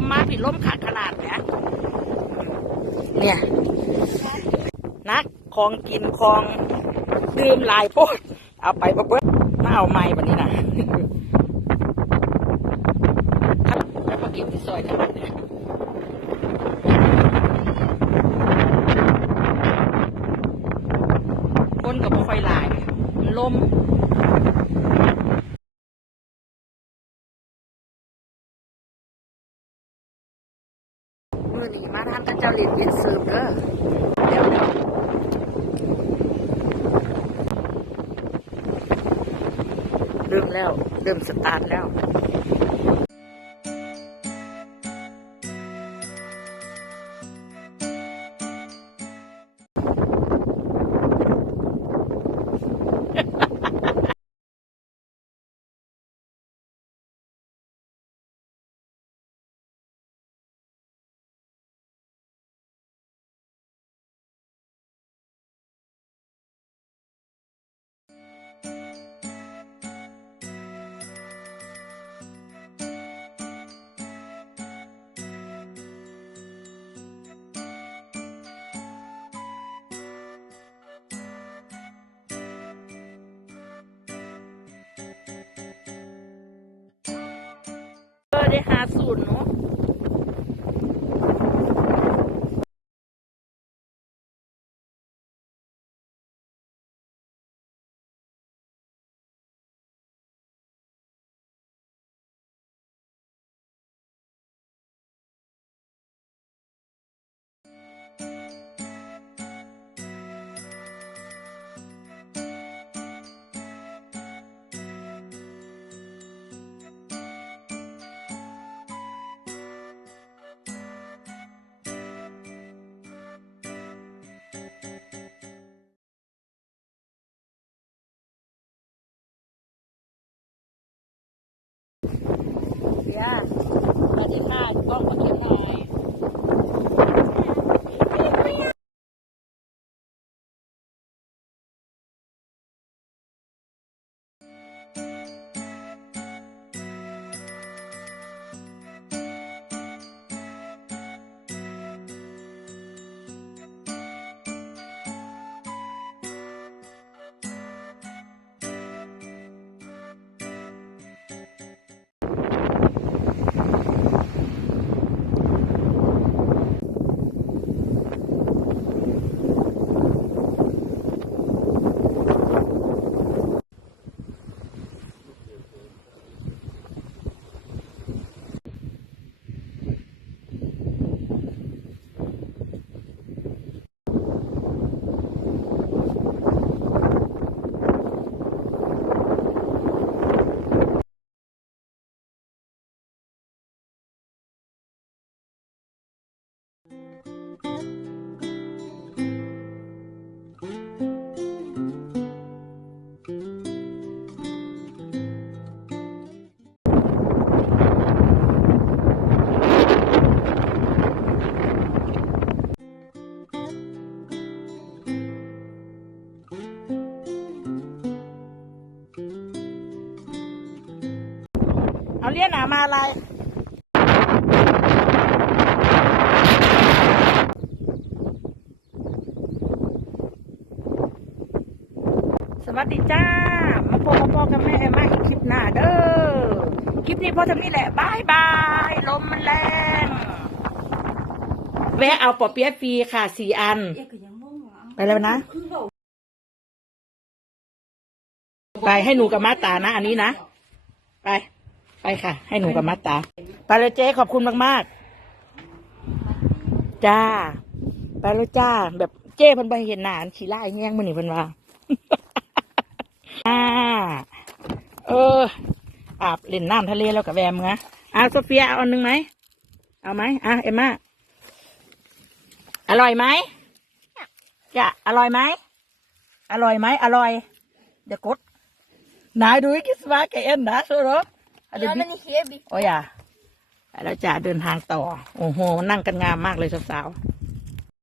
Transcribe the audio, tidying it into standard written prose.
มมาผิดลมขาดขนาดเนี่ยนักของกินของดื่มหลายโพดเอาไปเบิ้ลมาเอาไม้แบบนี้นะแล้วมากินที่ซอยกันเนี่ยคนกับบ่ค่อยหลายลมมือหนีมาทานกันเจ้าเลียนเวียนเสิร์ฟเด้อเดี๋ยวเริ่มแล้วเริ่มสตาร์ทแล้วได้หาสูตรเนาะเดี๋ยวประเทศไทยต้องประเทศไทยเอาเลี้ยนหนามาอะไรสวัสดีจ้ามาพบกับแม่มาอีกคลิปหน้าเด้อคลิปนี้พอทำนี่แหละบายบายลมมันแรงแวะเอาปอเปี๊ยะฟรีค่ะ4 อันไปแล้วนะไปให้หนูกับมาตานะอันนี้นะไปค่ะให้หนูกับมาตาไปเลยเจ๊ขอบคุณมากๆจ้าไปแล้วจ้าแบบเจ๊เพิ่นไปเห็นหน้าขี้ไล่แง่งมื้อนี้เพิ่นว่าอาบเล่นน้ำทะเลแล้วกับแวมนะโซเฟียเอาอันนึงไหมเอาไหมเอ็มม่าอร่อยไหมจะอร่อยไหมอร่อยไหมอร่อยเดี๋ยวกดนายดูกิสมาเกเอ็นนะโซโรโอ้ยแล้วจะเดินทางต่อโอ้โหนั่งกันงามมากเลยสาวๆ